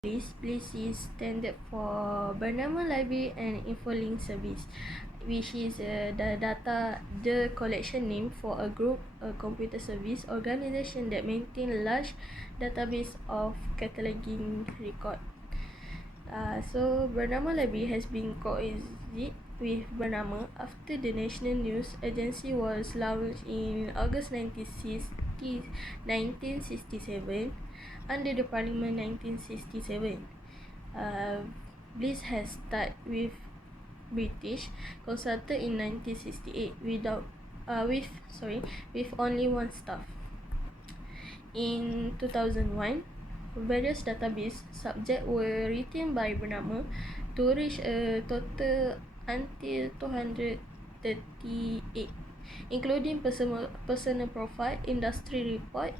Bliss is standard for Bernama Library and Infolink Service, which is the collection name for a group, a computer service organization that maintain large database of cataloging record. So Bernama Library has been coexist with Bernama after the National News Agency was launched in August 1967 under the Parliament 1967. Bliss has started with British consulted in 1968 with only one staff. In 2001, various database subjects were written by Bernama to reach a total until 238, including personal profile, industry report,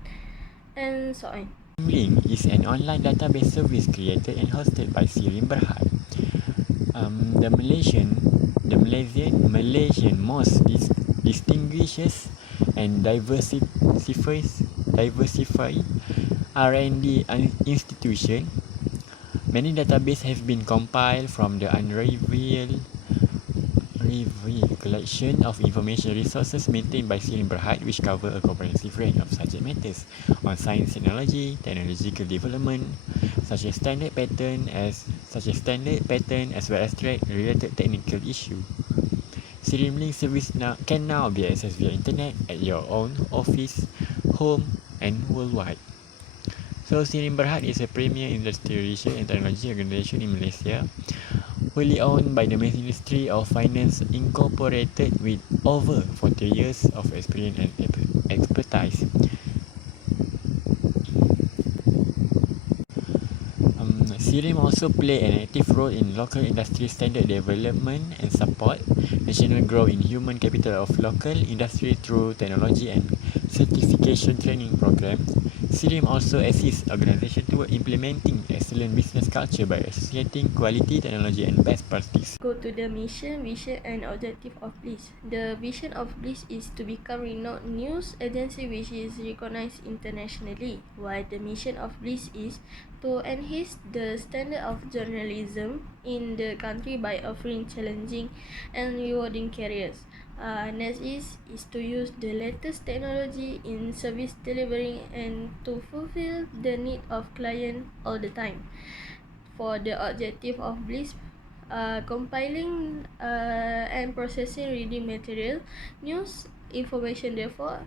and so on. Link is an online database service created and hosted by Sirim Berhad. The Malaysian most distinguishes and diversifies R&D institution. Many databases have been compiled from the unrivaled collection of information resources maintained by Sirim Berhad, which cover a comprehensive range of subject matters on science, technological development, such as standard pattern as well as related technical issue. Sirim Link service can now be accessed via internet at your own office, home, and worldwide. So Sirim Berhad is a premier industrial research and technology organization in Malaysia, wholly owned by the Ministry of Finance Incorporated, with over 40 years of experience and expertise. Sirim also play an active role in local industry standard development and support national growth in human capital of local industry through technology and certification training programs. Sirim also assists organizations toward implementing excellent business culture by associating quality technology and best practice. Go to the mission, vision, and objective of Bliss. The vision of Bliss is to become renowned news agency which is recognized internationally, while the mission of Bliss is to enhance the standard of journalism in the country by offering challenging and rewarding careers. Next is to use the latest technology in service delivering and to fulfill the need of client all the time. For the objective of Bliss, compiling and processing reading material, news, information. Therefore,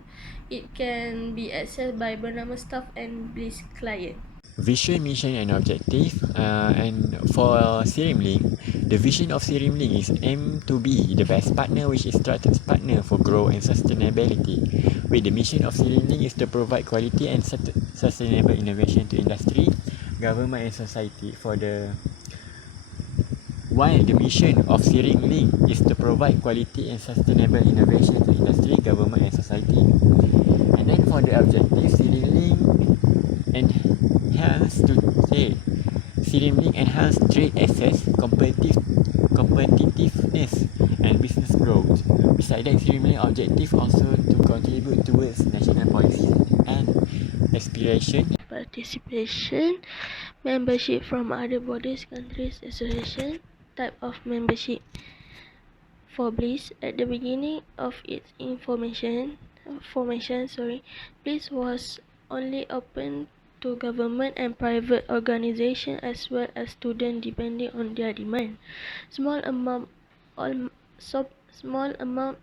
it can be accessed by Bernama staff and Bliss client. Vision, mission, and objective. And for Sirim Link, the vision of Sirim Link is aim to be the best partner, which is trusted partner for growth and sustainability. With the mission of Sirim Link is to provide quality and sustainable innovation to industry, government, and society. While the mission of Sirim Link is to provide quality and sustainable innovation to industry, government, and society. And then for the objective, Sirim Link enhance trade access, competitiveness, and business growth. Besides that, Sirim Link objective also to contribute towards national policy and aspiration. Participation, membership from other bodies, countries, association, type of membership. For Bliss, at the beginning of its formation, Bliss was only open to government and private organizations as well as students depending on their demand. Small amount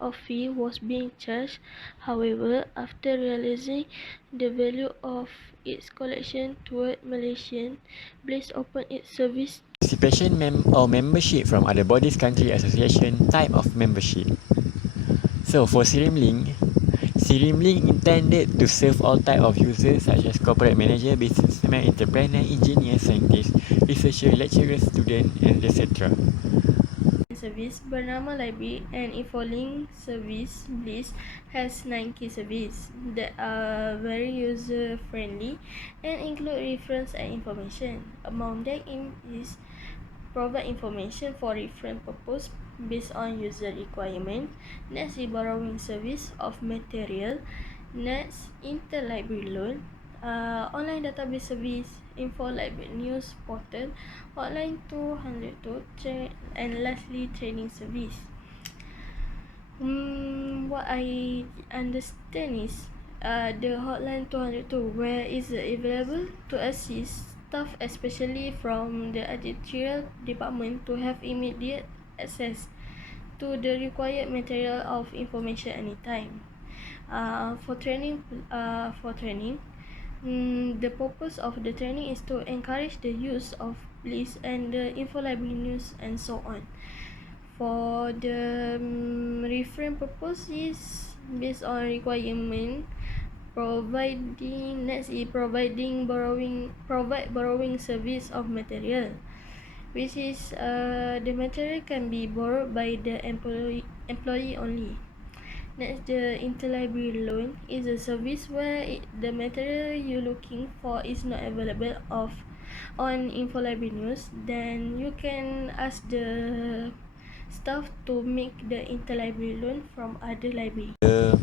of fee was being charged. However, after realizing the value of its collection toward Malaysian, Bliss opened its service. Participation or membership from other bodies, country, association, type of membership. So for Sirim Link intended to serve all type of users such as corporate manager, businessman, entrepreneur, engineer, scientist, researcher, lecturer, student, and etc. Service, Bernama Library, and Infolink Service. Bliss has 9 key services that are very user-friendly and include reference and information. Among them is provide information for reference purpose based on user requirement. Next is borrowing service of material. Next, interlibrary loan. online database service, info library news portal, hotline 202, and lastly training service. What I understand is the hotline 202 where is available to assist staff especially from the editorial department to have immediate access to the required material of information anytime. For training, the purpose of the training is to encourage the use of police and the info library news and so on. For the reference purpose is based on requirement, providing borrowing service of material, which is the material can be borrowed by the employee only. Next, the interlibrary loan is a service where the material you're looking for is not available on InfoLibrary News. Then you can ask the staff to make the interlibrary loan from other library. The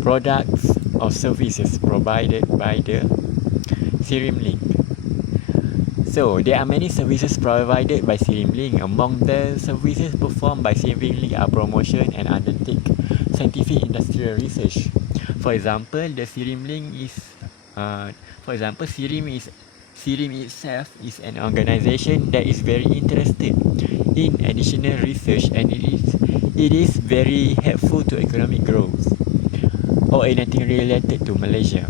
products or services provided by the Serim Link. So, there are many services provided by Serim Link. Among the services performed by Serim Link are promotion and undertake scientific industrial research. For example, the Serim Link is, Serim itself is an organization that is very interested in additional research, and it is very helpful to economic growth or anything related to Malaysia.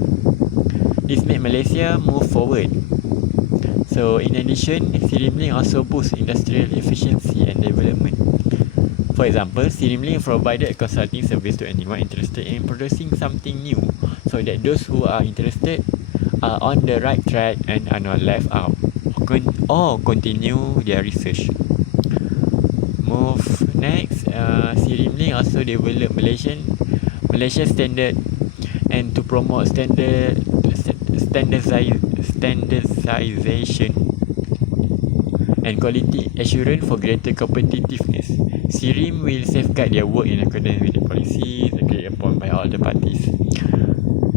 This made Malaysia move forward. So in addition, Serimlink also boosts industrial efficiency and development. For example, Serimlink provided a consulting service to anyone interested in producing something new, so that those who are interested are on the right track and are not left out or continue their research. Move next, Serimlink also developed Malaysia standard and to promote standardization and quality assurance for greater competitiveness. Serim will safeguard their work in accordance with the policies agreed upon by all the parties.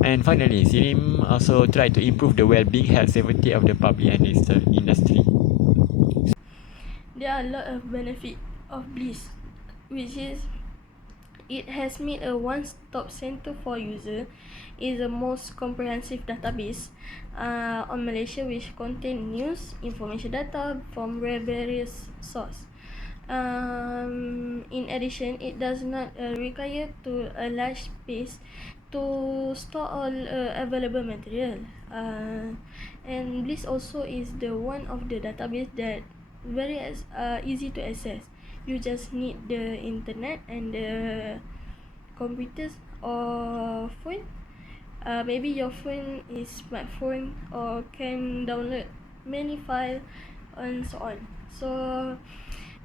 And finally, Serim also tried to improve the well-being, health, safety of the public and industry. There are a lot of benefits of Bliss, which is it has made a one-stop center for user. Is the most comprehensive database on Malaysia, which contain news, information data from various sources. In addition, it does not require to a large space to store all available material. And Bliss also is the one of the database that very easy to access. You just need the internet and the computers or phone. Maybe your phone is smartphone or can download many files and so on. So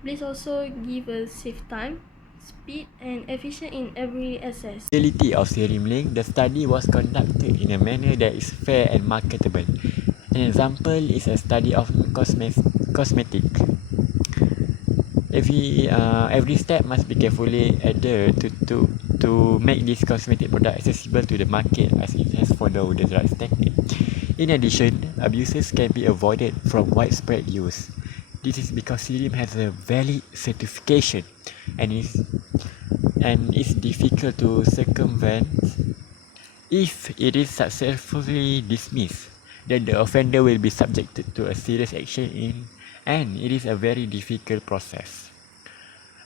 please also give a safe time, speed and efficient in every access. Utility of Serim Link, the study was conducted in a manner that is fair and marketable. An example is a study of cosmetic. Every step must be carefully adhered to make this cosmetic product accessible to the market as it has followed the right standard. In addition, abuses can be avoided from widespread use. This is because Serim has a valid certification and is difficult to circumvent. If it is successfully dismissed, then the offender will be subjected to a serious action and it is a very difficult process.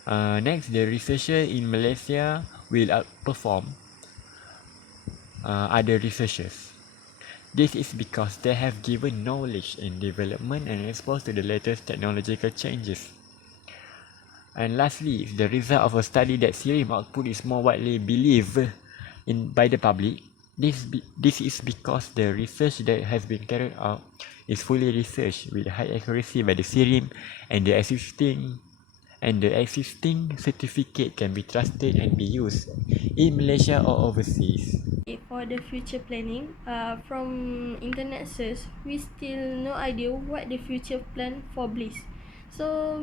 Next, the researcher in Malaysia will outperform other researchers. This is because they have given knowledge in development and exposed to the latest technological changes. And lastly, the result of a study that Serim output is more widely believed by the public. This is because the research that has been carried out is fully researched with high accuracy by the Serim, and the existing certificate can be trusted and be used in Malaysia or overseas. For the future planning, from internet search, we still no idea what the future plan for Bliss. So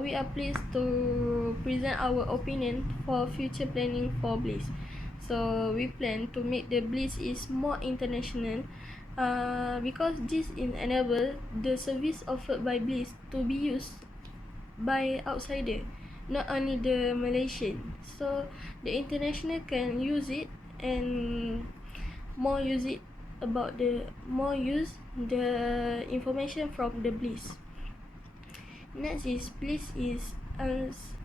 we are pleased to present our opinion for future planning for Bliss. So we plan to make the bliss is more international, because this enable the service offered by bliss to be used by outsider, not only the Malaysian. So the international can use it, and more use it about the more use the information from the bliss. Next is bliss is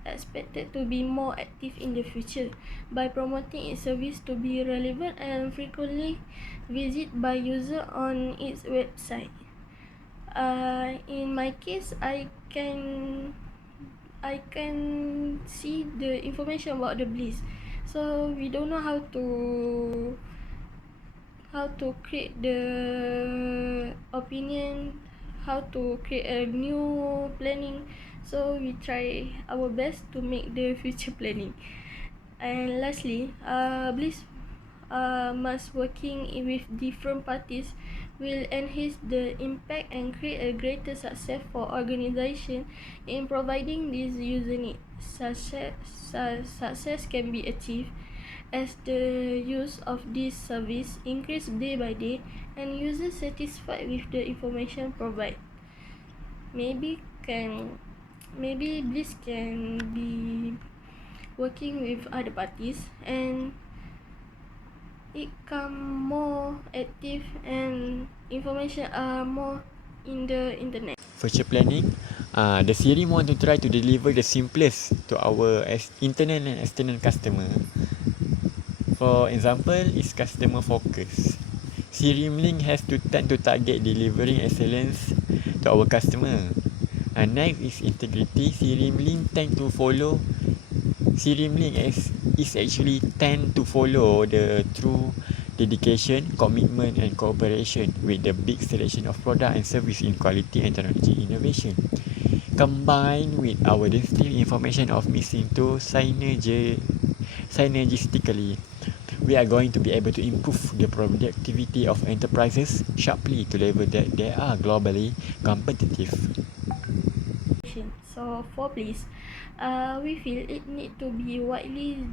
expected to be more active in the future by promoting its service to be relevant and frequently visited by user on its website. In my case, I can see the information about the bliss. So we don't know how to create the opinion, how to create a new planning. So we try our best to make the future planning. And lastly, bliss must working with different parties will enhance the impact and create a greater success for organization in providing this user need. Success can be achieved as the use of this service increase day by day and users satisfied with the information provided. Maybe Bliss can be working with other parties and it come more active and information are more in the internet. Future planning, the Siri want to try to deliver the simplest to our internal and external customer. For example, is customer focus. Siri Link has to tend to target delivering excellence to our customer. And next is integrity. Siri Link tend to follow. Siri Link is actually tend to follow the true dedication, commitment and cooperation with the big selection of product and service in quality and technology innovation. Combined with our distilled information of missing to synergistically, we are going to be able to improve the productivity of enterprises sharply to level that they are globally competitive. So for Bliss, we feel it need to be widely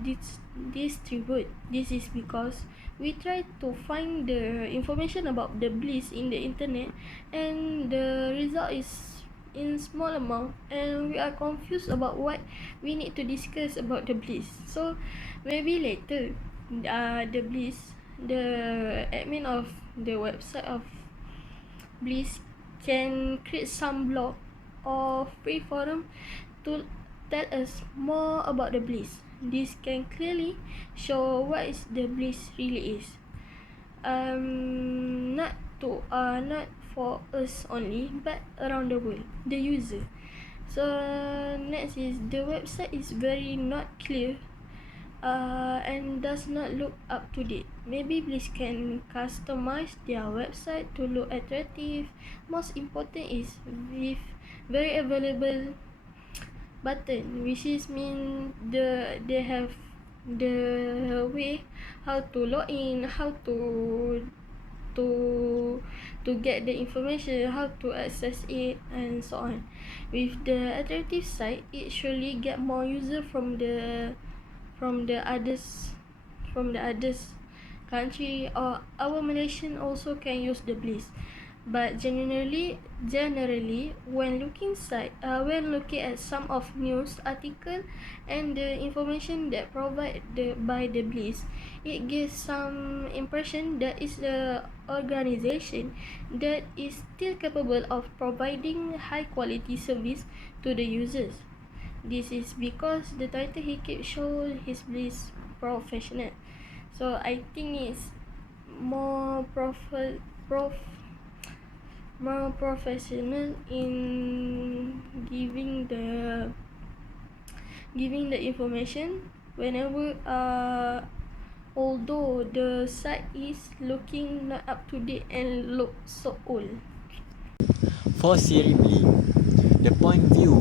distributed. This is because we try to find the information about the Bliss in the internet, and the result is in small amount, and we are confused about what we need to discuss about the Bliss. So maybe later, the Bliss, the admin of the website of Bliss can create some blog or free forum to tell us more about the bliss. This can clearly show what is the bliss really is. Not for us only, but around the world, the user. So next is the website is very not clear, and does not look up to date. Maybe Bliss can customize their website to look attractive. Most important is with very available button, which is mean they have the way how to log in, how to to get the information, how to access it, and so on. With the attractive site, it surely get more user from the others country, or our Malaysian also can use the bliss. But generally when looking at some of news article and the information that provided by the bliss, it gives some impression that is the organization that is still capable of providing high quality service to the users. This is because the title he keeps show his bliss professional. So I think it's more more professional in giving the information whenever, although the site is looking not up to date and look so old. For Siri Link, the point view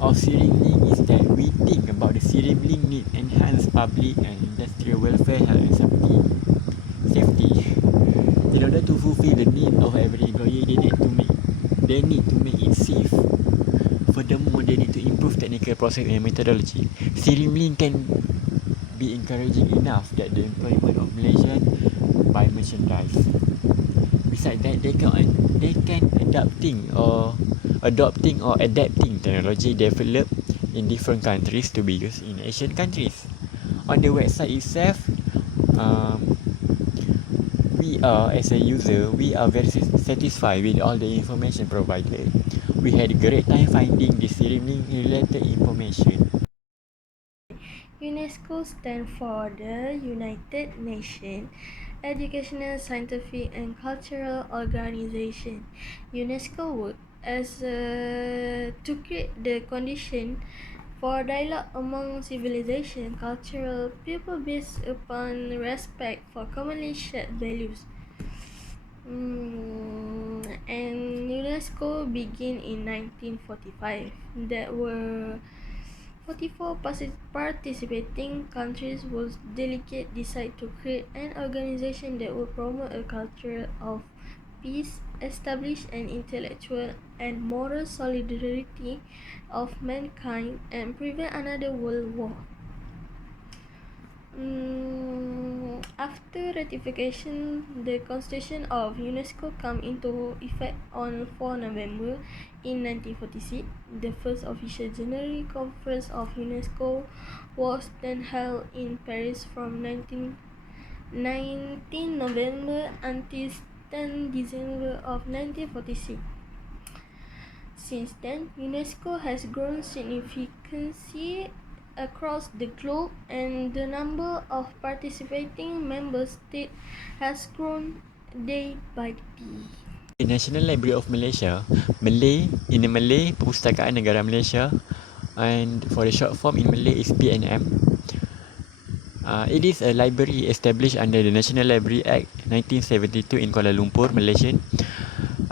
of Siri Link is that we think about the Siri Link need enhanced public and industrial welfare, health and safety. In order to fulfill the need of every employee, they need to make it safe. Furthermore, they need to improve technical process and methodology. Siri Link can be encouraging enough that the employment of Malaysian buy merchandise. Besides that, they can adopting or adapting technology developed in different countries to be used in Asian countries. On the website itself, um, we are as a user, we are very satisfied with all the information provided. We had a great time finding this learning related information. UNESCO stands for the United Nations Educational, Scientific and Cultural Organization. UNESCO works to create the condition for dialogue among civilization, cultural people based upon respect for commonly shared values. And UNESCO began in 1945. There were 44 participating countries was delegate decide to create an organization that would promote a culture of peace, establish an intellectual and moral solidarity of mankind, and prevent another world war. After ratification, the Constitution of UNESCO came into effect on 4 November in 1946. The first official General Conference of UNESCO was then held in Paris from 19 November until 10 December of 1946. Since then, UNESCO has grown significantly across the globe, and the number of participating member states has grown day by day. The National Library of Malaysia, Malay, in the Malay, Perpustakaan Negara Malaysia, and for the short form in Malay is PNM. It is a library established under the National Library Act 1972 in Kuala Lumpur, Malaysia.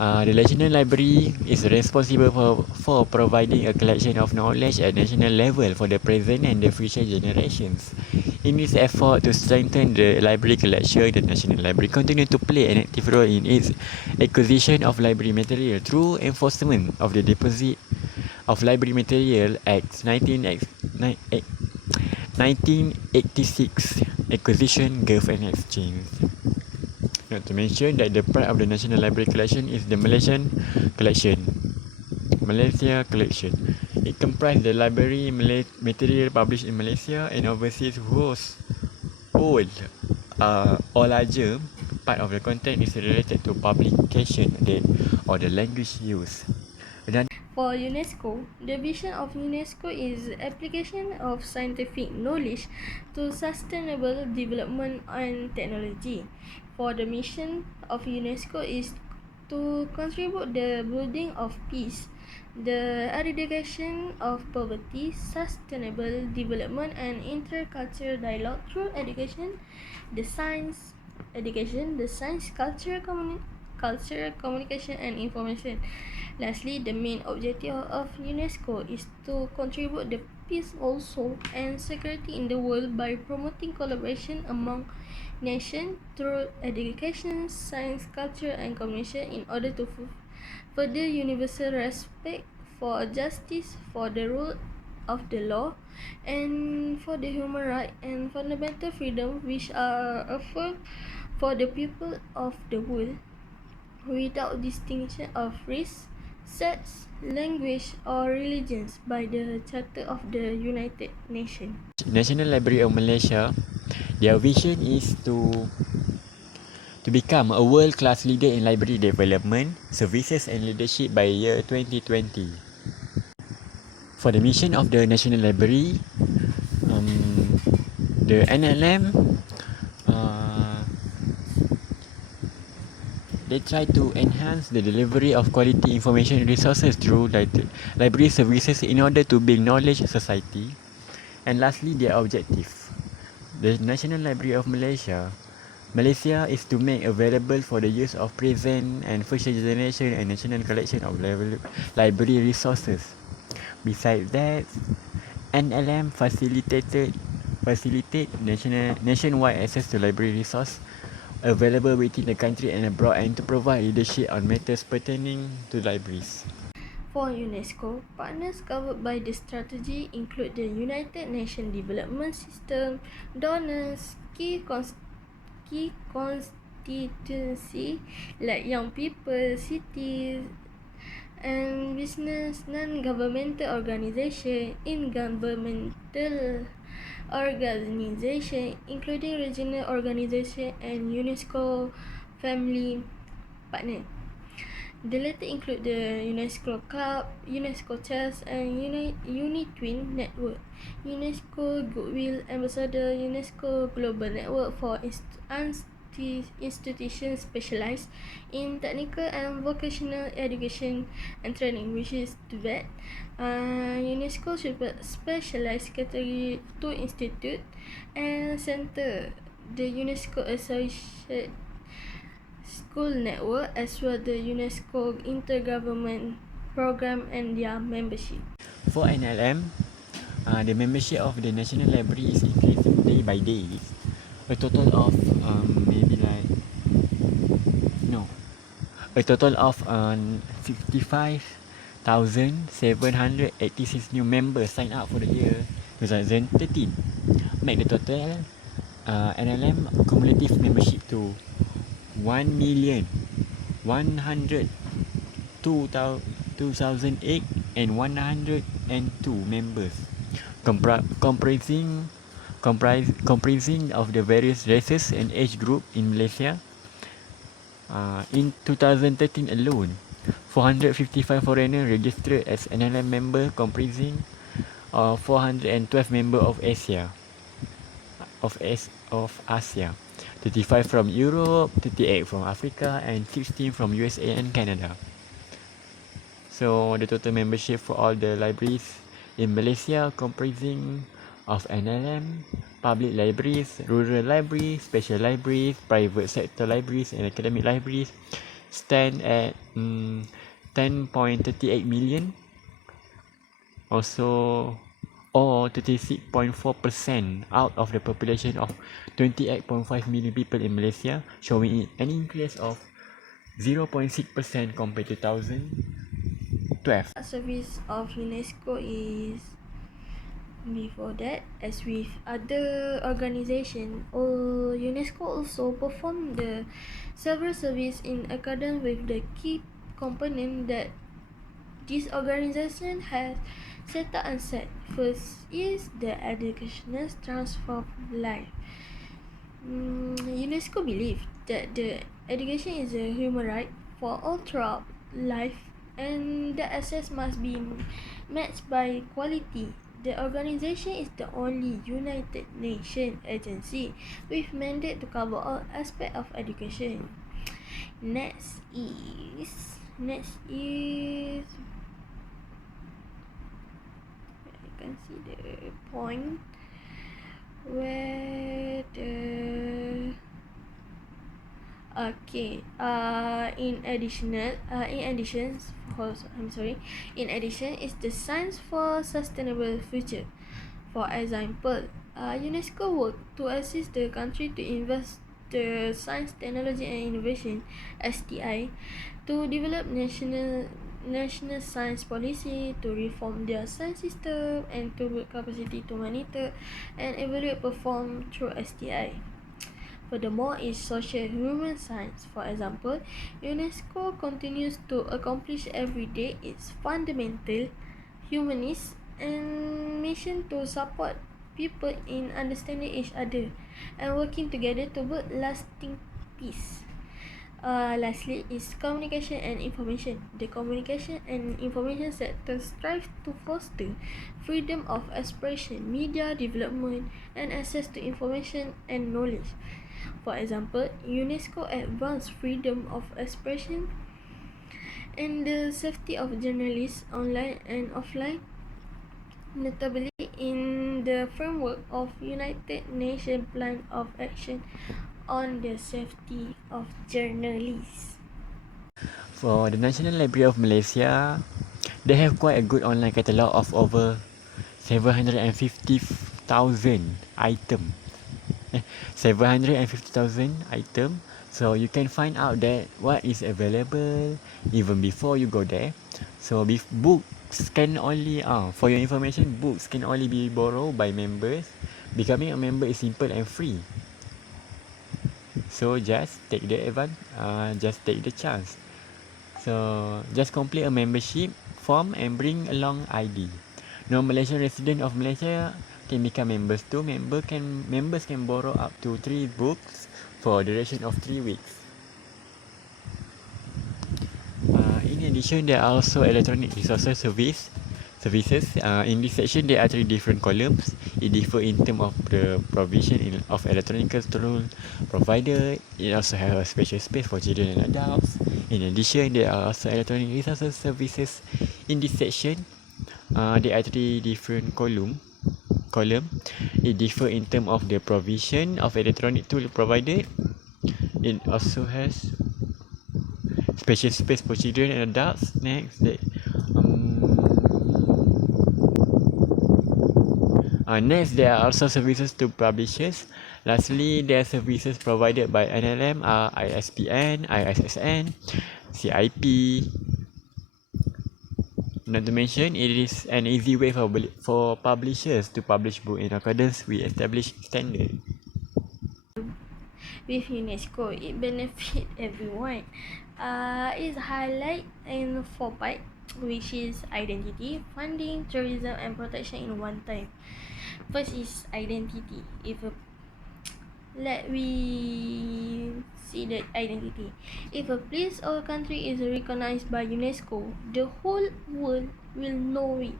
The National Library is responsible for providing a collection of knowledge at national level for the present and the future generations. In its effort to strengthen the library collection, the National Library continues to play an active role in its acquisition of library material through enforcement of the Deposit of Library Material Act 1986, Acquisition, Gulf and Exchange. Not to mention that the pride of the National Library collection is the Malaysia collection. It comprises the library material published in Malaysia and overseas whose whole or larger part of the content is related to publication or the language used. For UNESCO, the vision of UNESCO is application of scientific knowledge to sustainable development and technology. For the mission of UNESCO is to contribute the building of peace, the eradication of poverty, sustainable development and intercultural dialogue through education, the science, culture, communication and information. Lastly, the main objective of UNESCO is to contribute the peace also and security in the world by promoting collaboration among nations through education, science, culture and communication in order to further universal respect for justice, for the rule of the law, and for the human rights and fundamental freedom which are affirmed for the people of the world without distinction of race, sex, language or religions by the Charter of the United Nations. National Library of Malaysia, their vision is to become a world-class leader in library development, services and leadership by year 2020. For the mission of the National Library, the NLM, they try to enhance the delivery of quality information resources through library services in order to build knowledge society. And lastly, their objective. The National Library of Malaysia is to make available for the use of present and future generation and national collection of library resources. Besides that, NLM facilitate nationwide access to library resource available within the country and abroad, and to provide leadership on matters pertaining to libraries. For UNESCO, partners covered by the strategy include the United Nations Development System, donors, key constituency like young people, cities, and business, non-governmental organization, in-governmental organization, including regional organization and UNESCO family partner. The latter include the UNESCO Club, UNESCO Chess, and UniTwin Network, UNESCO Goodwill Ambassador, UNESCO Global Network for institutions specialized in technical and vocational education and training, which is TVET. UNESCO specialized category 2 institute and center, the UNESCO Associate School Network, as well the UNESCO Intergovernment Program and their membership. For NLM, the membership of the National Library is increasing day by day. A total of maybe like no, a total of 55,786 new members signed up for the year 2013. Make the total NLM cumulative membership to 1,102,008 and 102 members, comprising of the various races and age group in Malaysia. In 2013 alone, 455 foreigners registered as NLM member, comprising 412 members of Asia, of Asia, 35 from Europe, 38 from Africa, and 16 from USA and Canada. So the total membership for all the libraries in Malaysia, comprising of NLM, public libraries, rural libraries, special libraries, private sector libraries, and academic libraries, stand at 10.38 million, also, or 36.4% out of the population of 28.5 million people in Malaysia, showing an increase of 0.6% compared to 2012. Service of UNESCO is before that, as with other organizations, UNESCO also perform the several service in accordance with the key component that this organization has set up and set. First is the educational transfer of life. UNESCO believes that the education is a human right for all throughout life, and the access must be matched by quality. The organization is the only United Nations agency with mandate to cover all aspects of education. Next is I can see the point where the okay in addition is the science for sustainable future. For example, UNESCO work to assist the country to invest the science, technology and innovation (STI) to develop national science policy, to reform their science system, and to build capacity to monitor and evaluate perform through STI. Furthermore, is social human science. For example, UNESCO continues to accomplish every day its fundamental humanist and mission to support people in understanding each other and working together to build lasting peace. Lastly is communication and information. The communication and information sector strives to foster freedom of expression, media development, and access to information and knowledge. For example, UNESCO advanced freedom of expression and the safety of journalists online and offline, notably in the framework of United Nations Plan of Action on the Safety of Journalists. For the National Library of Malaysia, they have quite a good online catalogue of over 750,000 items. 750,000 items So you can find out that what is available even before you go there. So books can only for your information, books can only be borrowed by members. Becoming a member is simple and free. So just take the chance. So just complete a membership form and bring along ID. Non-Malaysian resident of Malaysia can become members too. Members can borrow up to 3 books for a duration of 3 weeks. In addition, there are also electronic resources services. In this section, there are 3 different columns. It differs in terms of the provision of electronic tool provider. It also has a special space for children and adults. In addition, there are also electronic resources services. In this section, there are 3 different column. It differs in terms of the provision of electronic tool provided. It also has special space for children and adults. Next, there are also services to publishers. Lastly, there are services provided by NLM, ISPN, ISSN, CIP. Not to mention, it is an easy way for publishers to publish books in accordance with established standards. With UNESCO, it benefits everyone. It's highlight in 4 parts, which is identity, funding, tourism, and protection in one time. First is identity. Let we see the identity. If a place or country is recognized by UNESCO, the whole world will know it.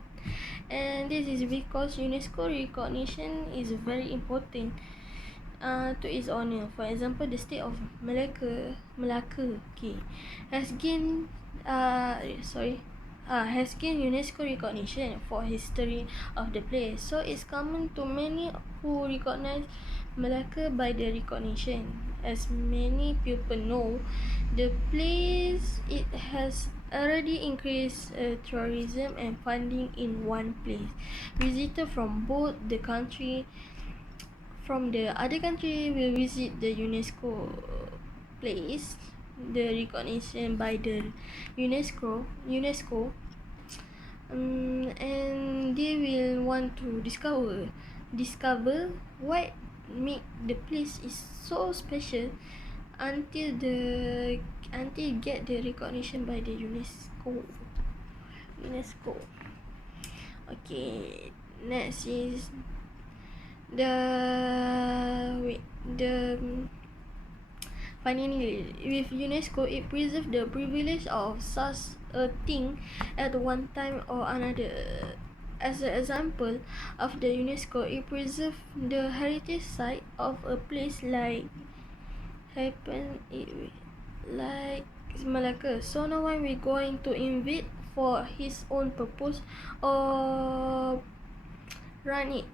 And this is because UNESCO recognition is very important to its honor. For example, the state of Malacca, has gained has gained UNESCO recognition for history of the place. So it's common to many who recognize Malacca by the recognition. As many people know, the place it has already increased tourism and funding in one place. Visitors from both the country from the other country will visit the UNESCO place. The recognition by the UNESCO, and they will want to discover what make the place is so special until get the recognition by the UNESCO. Okay, next is the finally, with UNESCO, it preserves the privilege of such a thing at one time or another. As an example of the UNESCO, it preserves the heritage site of a place like Malacca. So no one will going to invade for his own purpose or run it.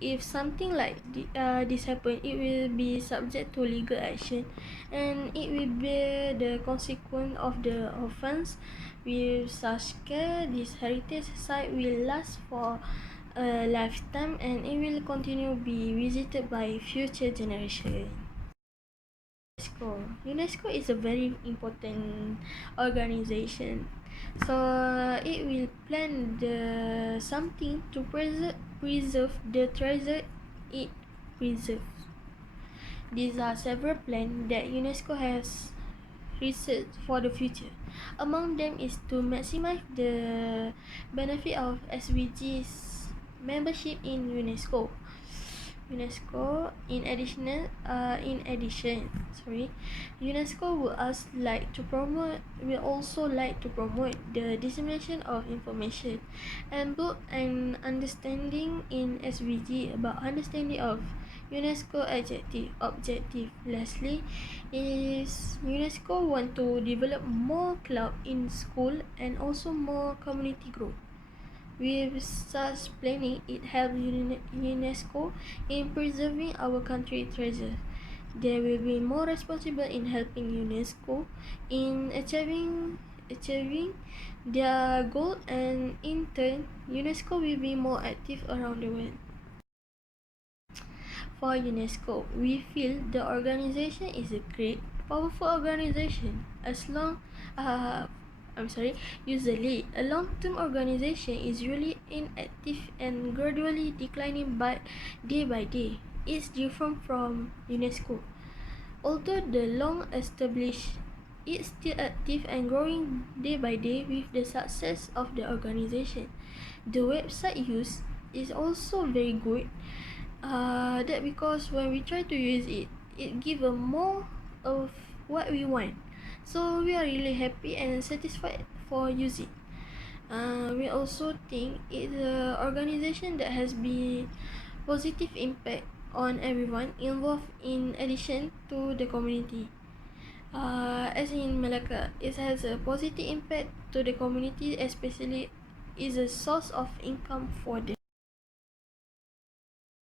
If something like this happen, it will be subject to legal action and it will bear the consequence of the offence. With such care, this heritage site will last for a lifetime and it will continue be visited by future generations. UNESCO is a very important organization. So it will plan the something to preserve the treasure it preserves. These are several plans that UNESCO has researched for the future. Among them is to maximize the benefit of SVG's membership in UNESCO. In addition, UNESCO will also like to promote the dissemination of information and build an understanding in SVG about understanding of UNESCO objective. Lastly, is UNESCO want to develop more club in school and also more community group. With such planning, it helps UNESCO in preserving our country treasure. They will be more responsible in helping UNESCO in achieving their goal, and in turn, UNESCO will be more active around the world. For UNESCO, we feel the organization is a great powerful organization. Usually a long-term organization is really inactive and gradually declining by day. It's different from UNESCO. Although the long established, it's still active and growing day by day with the success of the organization. The website use is also very good. That because when we try to use it, it give a more of what we want. So we are really happy and satisfied for using. We also think it's an organization that has been positive impact on everyone involved in addition to the community. As in Malacca, it has a positive impact to the community, especially is a source of income for them.